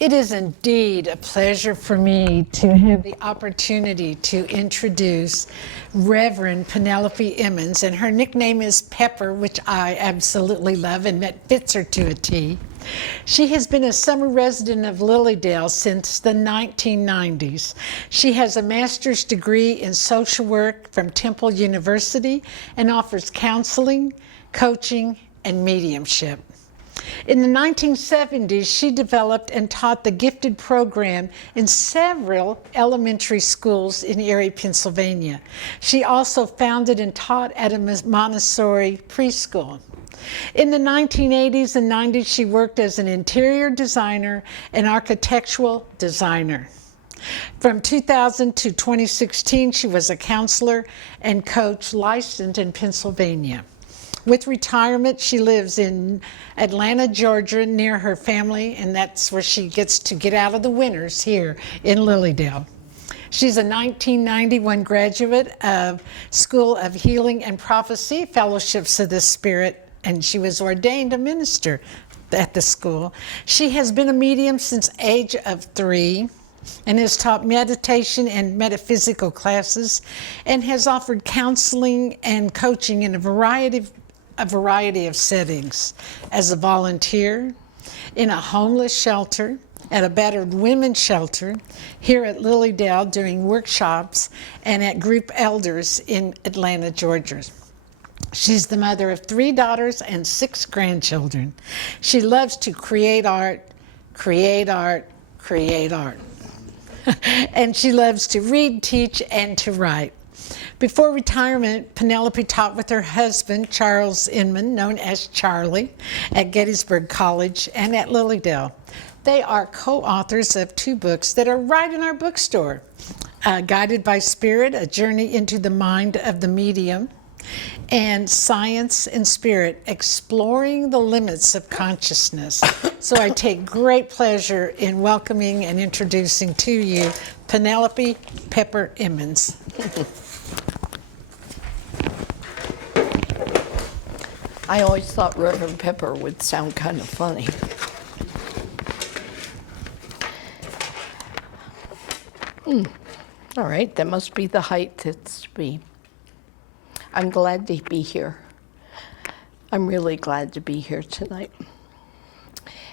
It is indeed a pleasure for me to have the opportunity to introduce Reverend Penelope Emmons, and her nickname is Pepper, which I absolutely love, and that fits her to a T. She has been a summer resident of Lilydale since the 1990s. She has a master's degree in social work from Temple University and offers counseling, coaching, and mediumship. In the 1970s, she developed and taught the gifted program in several elementary schools in Erie, Pennsylvania. She also founded and taught at a Montessori preschool. In the 1980s and 90s, she worked as an interior designer and architectural designer. From 2000 to 2016, she was a counselor and coach licensed in Pennsylvania. With retirement, she lives in Atlanta, Georgia, near her family, and that's where she gets to get out of the winters here in Lilydale. She's a 1991 graduate of School of Healing and Prophecy, Fellowships of the Spirit, and she was ordained a minister at the school. She has been a medium since age of 3 and has taught meditation and metaphysical classes and has offered counseling and coaching in a variety of settings, as a volunteer, in a homeless shelter, at a battered women's shelter, here at Lilydale doing workshops, and at group elders in Atlanta, Georgia. She's the mother of 3 daughters and 6 grandchildren. She loves to create art, create art, create art. And she loves to read, teach, and to write. Before retirement, Penelope taught with her husband, Charles Inman, known as Charlie, at Gettysburg College and at Lilydale. They are co-authors of 2 books that are right in our bookstore. Guided by Spirit, A Journey into the Mind of the Medium, and Science and Spirit, Exploring the Limits of Consciousness. So I take great pleasure in welcoming and introducing to you Penelope Pepper Emmons. I always thought Reverend Pepper would sound kind of funny. All right, that must be the height it's to be. I'm glad to be here. I'm really glad to be here tonight.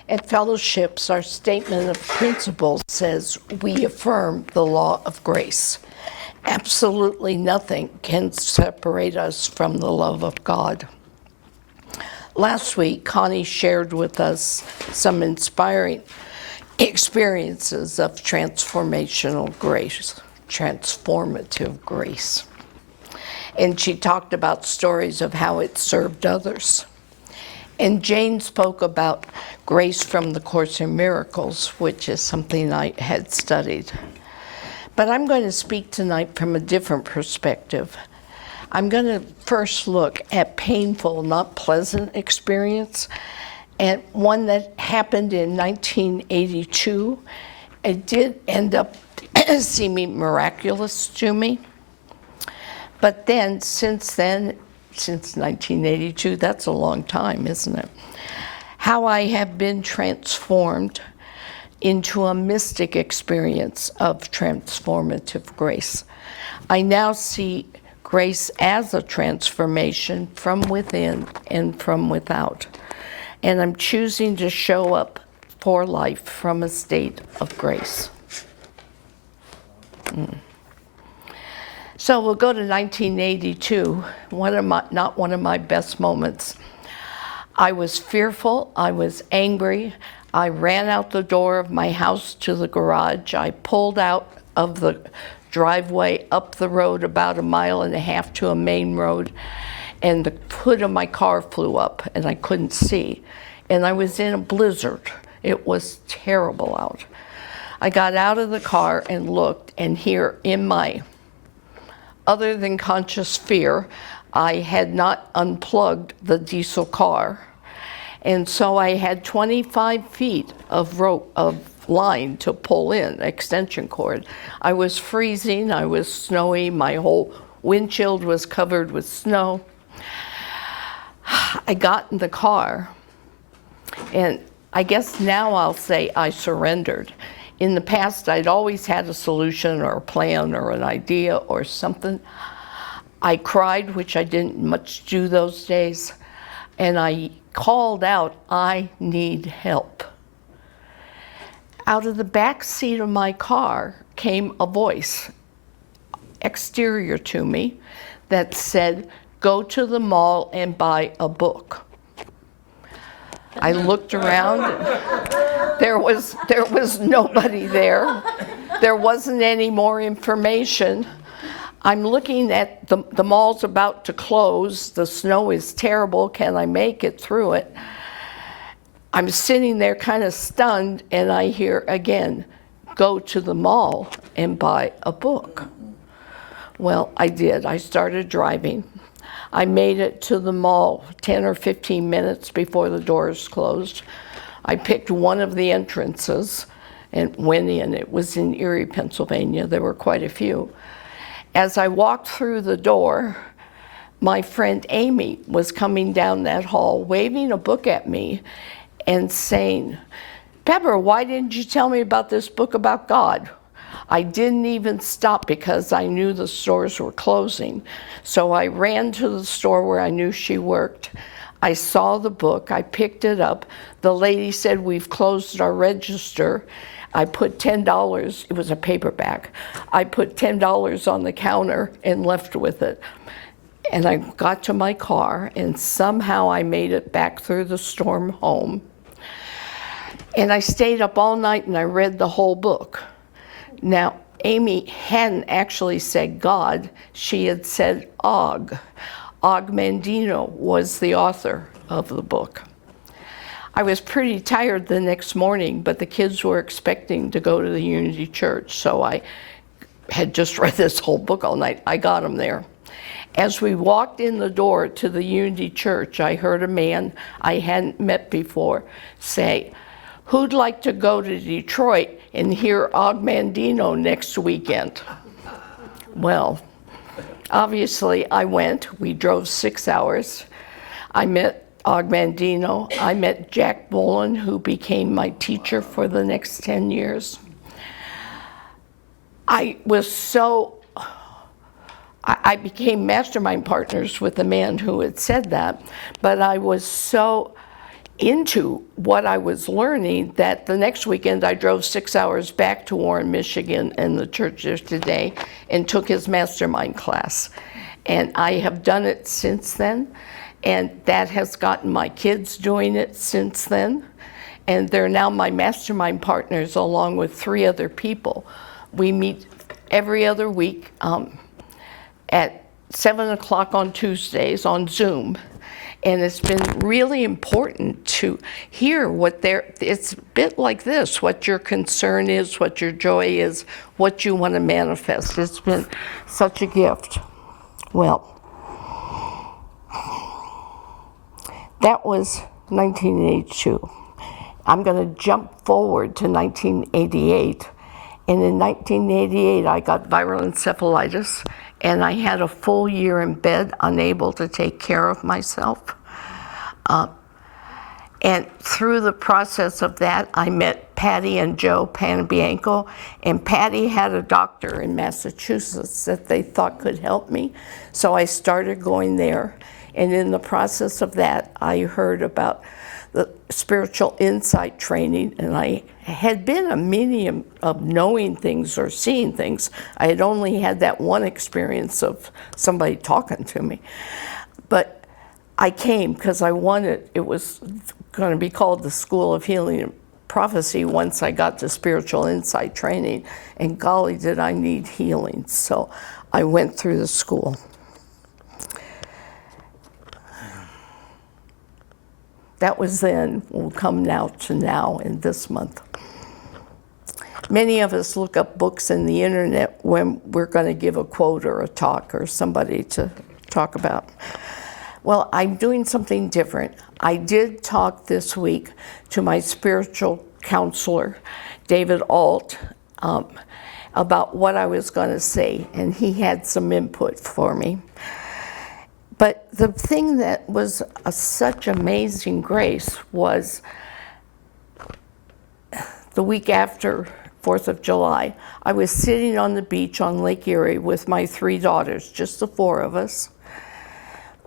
At Fellowships, our statement of principles says we affirm the law of grace. Absolutely nothing can separate us from the love of God. Last week, Connie shared with us some inspiring experiences of transformative grace. And she talked about stories of how it served others. And Jane spoke about grace from the Course in Miracles, which is something I had studied. But I'm going to speak tonight from a different perspective. I'm going to first look at painful, not pleasant experience, and one that happened in 1982. It did end up seeming miraculous to me. But then, since 1982, that's a long time, isn't it? How I have been transformed into a mystic experience of transformative grace. I now see grace as a transformation from within and from without. And I'm choosing to show up for life from a state of grace. So we'll go to 1982, not one of my best moments. I was fearful, I was angry. I ran out the door of my house to the garage. I pulled out of the driveway up the road about 1.5 miles to a main road, and the hood of my car flew up and I couldn't see. And I was in a blizzard. It was terrible out. I got out of the car and looked, and here in my other than conscious fear, I had not unplugged the diesel car. And so I had 25 feet of rope, of line to pull in, extension cord. I was freezing, I was snowy, my whole windshield was covered with snow. I got in the car, and I guess now I'll say I surrendered. In the past, I'd always had a solution or a plan or an idea or something. I cried, which I didn't much do those days, and I called out, I need help. Out of the back seat of my car came a voice, exterior to me, that said, go to the mall and buy a book. I looked around. There was nobody there. There wasn't any more information. I'm looking at the mall's about to close. The snow is terrible. Can I make it through it? I'm sitting there kind of stunned, and I hear again, go to the mall and buy a book. Well, I did. I started driving. I made it to the mall 10 or 15 minutes before the doors closed. I picked one of the entrances and went in. It was in Erie, Pennsylvania. There were quite a few. As I walked through the door, my friend Amy was coming down that hall, waving a book at me and saying, Pepper, why didn't you tell me about this book about God? I didn't even stop because I knew the stores were closing. So I ran to the store where I knew she worked. I saw the book, I picked it up. The lady said, we've closed our register. I put $10, it was a paperback. I put $10 on the counter and left with it. And I got to my car, and somehow I made it back through the storm home. And I stayed up all night and I read the whole book. Now, Amy hadn't actually said God, she had said Og. Og Mandino was the author of the book. I was pretty tired the next morning, but the kids were expecting to go to the Unity Church, so I had just read this whole book all night. I got them there. As we walked in the door to the Unity Church, I heard a man I hadn't met before say, who'd like to go to Detroit and hear Og Mandino next weekend? Well, obviously I went. We drove 6 hours. I met Og Mandino. I met Jack Boland, who became my teacher for the next 10 years. I became mastermind partners with the man who had said that, but I was so into what I was learning that the next weekend I drove 6 hours back to Warren, Michigan, and the church there today, and took his mastermind class. And I have done it since then, and that has gotten my kids doing it since then. And they're now my mastermind partners along with 3 other people. We meet every other week at 7 o'clock on Tuesdays on Zoom. And it's been really important to hear it's a bit like this, what your concern is, what your joy is, what you want to manifest. It's been such a gift. Well, that was 1982. I'm going to jump forward to 1988. And in 1988, I got viral encephalitis, and I had a full year in bed, unable to take care of myself. And through the process of that, I met Patty and Joe Panabianco, and Patty had a doctor in Massachusetts that they thought could help me. So I started going there, and in the process of that, I heard about the spiritual insight training, and I had been a medium of knowing things or seeing things. I had only had that one experience of somebody talking to me. But I came because I wanted, it was going to be called the School of Healing and Prophecy once I got to spiritual insight training, and golly, did I need healing. So I went through the school. That was then. We'll come now to now in this month. Many of us look up books in the internet when we're going to give a quote or a talk or somebody to talk about. Well, I'm doing something different. I did talk this week to my spiritual counselor, David Alt, about what I was going to say, and he had some input for me. But the thing that was such amazing grace was the week after 4th of July, I was sitting on the beach on Lake Erie with my 3 daughters, just the 4 of us.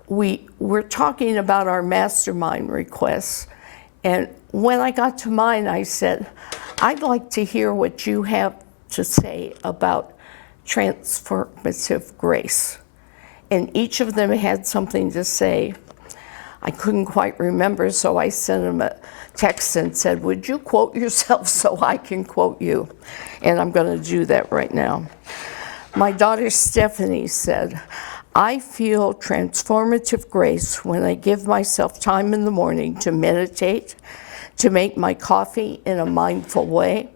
We were talking about our mastermind requests, and when I got to mine, I said, I'd like to hear what you have to say about transformative grace. And each of them had something to say. I couldn't quite remember, so I sent them a text and said, would you quote yourself so I can quote you? And I'm going to do that right now. My daughter Stephanie said, I feel transformative grace when I give myself time in the morning to meditate, to make my coffee in a mindful way,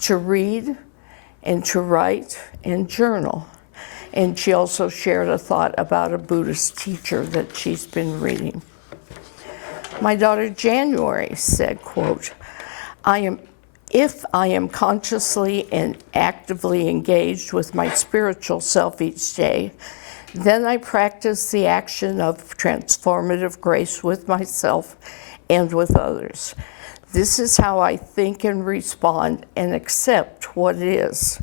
to read and to write and journal. And she also shared a thought about a Buddhist teacher that she's been reading. My daughter January said, quote, if I am consciously and actively engaged with my spiritual self each day, then I practice the action of transformative grace with myself and with others. This is how I think and respond and accept what is.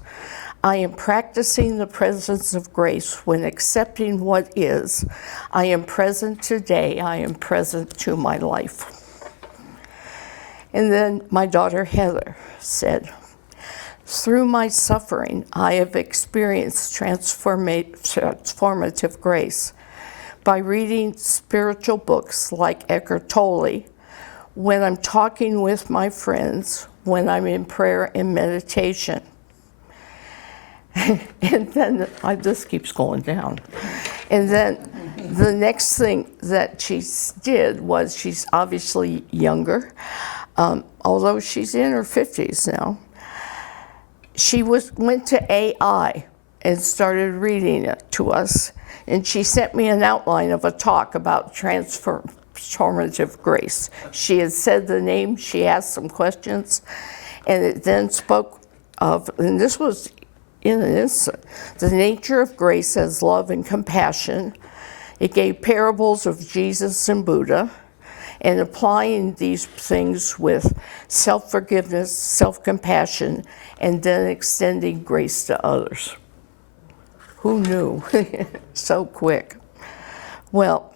I am practicing the presence of grace when accepting what is. I am present today. I am present to my life. And then my daughter Heather said, through my suffering, I have experienced transformative grace by reading spiritual books like Eckhart Tolle, when I'm talking with my friends, when I'm in prayer and meditation. And then this keeps going down. And then the next thing that she did was, she's obviously younger, although she's in her 50s now. She went to AI and started reading it to us, and she sent me an outline of a talk about transformative grace. She had said the name, she asked some questions, and it then spoke of, and this was in an instant, the nature of grace as love and compassion. It gave parables of Jesus and Buddha, and applying these things with self-forgiveness, self-compassion, and then extending grace to others. Who knew? So quick. Well,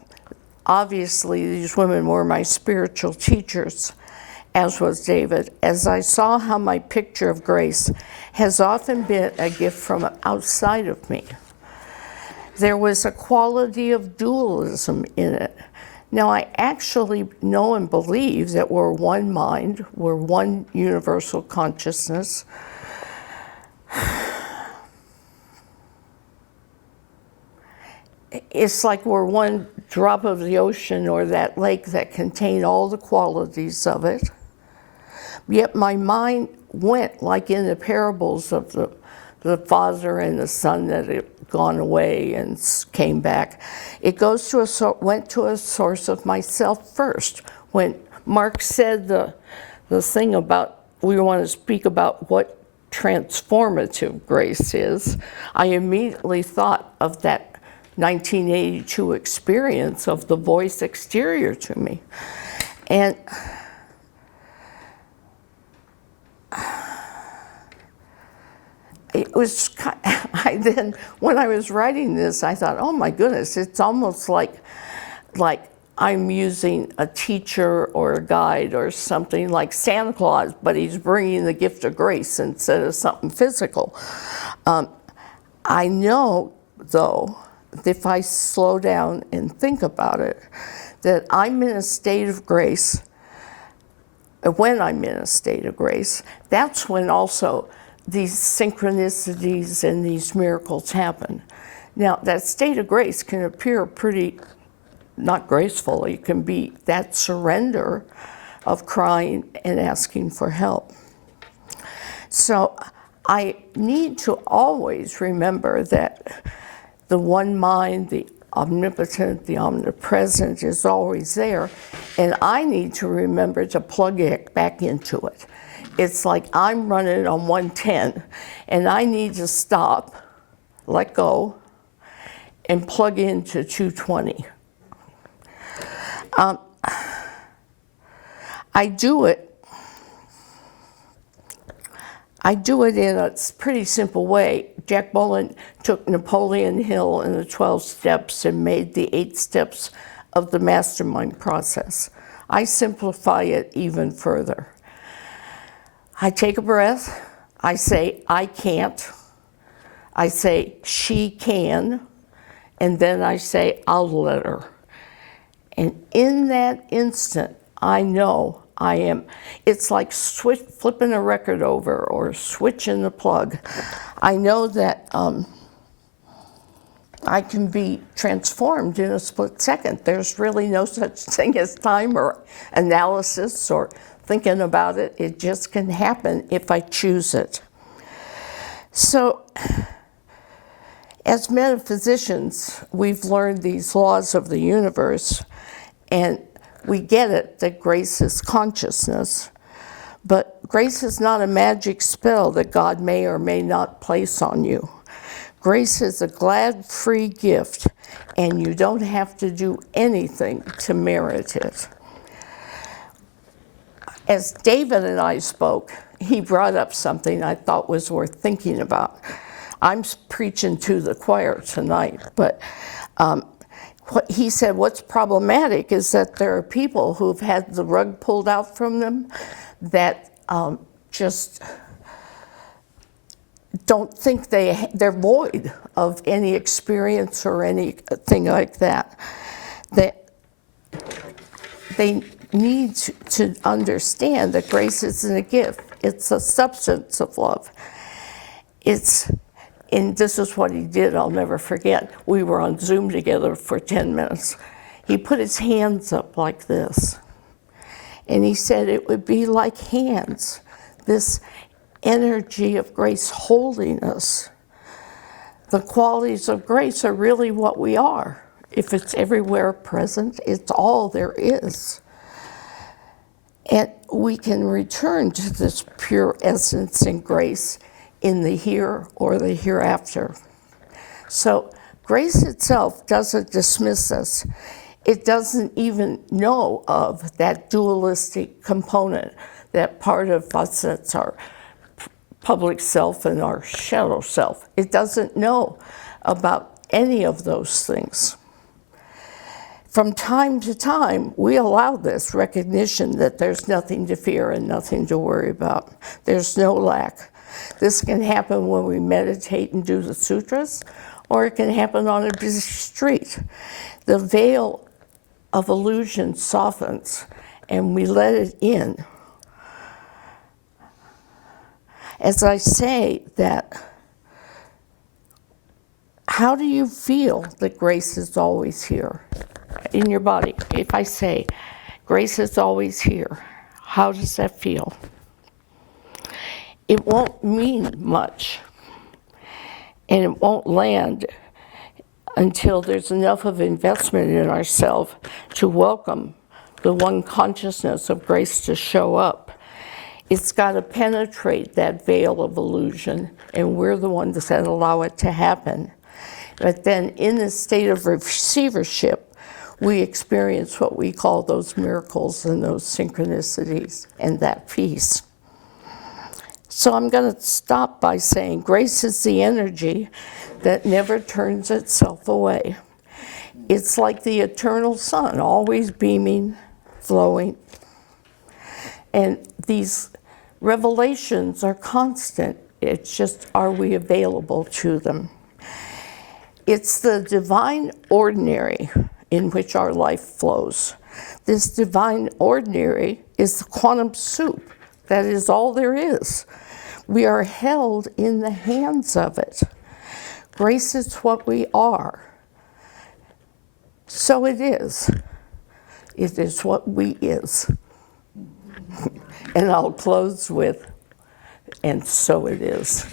obviously these women were my spiritual teachers, as was David, as I saw how my picture of grace has often been a gift from outside of me. There was a quality of dualism in it. Now, I actually know and believe that we're one mind, we're one universal consciousness. It's like we're one drop of the ocean or that lake that contain all the qualities of it. Yet my mind went, like in the parables of the father and the son that had gone away and came back. It went to a source of myself first. When Mark said the thing about, we want to speak about what transformative grace is, I immediately thought of that 1982 experience of the voice exterior to me. And it was, then when I was writing this, I thought, oh my goodness, it's almost like I'm using a teacher or a guide or something like Santa Claus, but he's bringing the gift of grace instead of something physical. I know, though, if I slow down and think about it, that I'm in a state of grace. When I'm in a state of grace, that's when also these synchronicities and these miracles happen. Now, that state of grace can appear pretty not graceful. It can be that surrender of crying and asking for help. So I need to always remember that the one mind, the omnipotent, the omnipresent is always there, and I need to remember to plug it back into it. It's like I'm running on 110, and I need to stop, let go, and plug into 220. I do it I do it in a pretty simple way. Jack Boland took Napoleon Hill and the 12 steps and made the 8 steps of the mastermind process. I simplify it even further. I take a breath. I say, I can't. I say, she can. And then I say, I'll let her. And in that instant, I know I am. It's like flipping a record over or switching the plug. I know that I can be transformed in a split second. There's really no such thing as time or analysis or thinking about it. It just can happen if I choose it. So, as metaphysicians, we've learned these laws of the universe, and we get it that grace is consciousness. But grace is not a magic spell that God may or may not place on you. Grace is a glad, free gift, and you don't have to do anything to merit it. As David and I spoke, he brought up something I thought was worth thinking about. I'm preaching to the choir tonight, but what he said, what's problematic is that there are people who've had the rug pulled out from them that just don't think they're void of any experience or anything like that. They need to understand that grace isn't a gift. It's a substance of love. And this is what he did, I'll never forget. We were on Zoom together for 10 minutes. He put his hands up like this. And he said it would be like hands, this energy of grace holding us. The qualities of grace are really what we are. If it's everywhere present, it's all there is. And we can return to this pure essence and grace in the here or the hereafter. So grace itself doesn't dismiss us. It doesn't even know of that dualistic component, that part of us that's our public self and our shadow self. It doesn't know about any of those things. From time to time, we allow this recognition that there's nothing to fear and nothing to worry about. There's no lack. This can happen when we meditate and do the sutras, or it can happen on a busy street. The veil of illusion softens, and we let it in. As I say that, how do you feel that grace is always here in your body? If I say, grace is always here, how does that feel? It won't mean much, and it won't land until there's enough of investment in ourselves to welcome the one consciousness of grace to show up. It's got to penetrate that veil of illusion, and we're the ones that allow it to happen. But then in this state of receivership, we experience what we call those miracles and those synchronicities and that peace. So I'm going to stop by saying grace is the energy that never turns itself away. It's like the eternal sun, always beaming, flowing. And these revelations are constant. It's just, are we available to them? It's the divine ordinary in which our life flows. This divine ordinary is the quantum soup. That is all there is. We are held in the hands of it. Grace is what we are. So it is. It is what we is. And I'll close with, and so it is.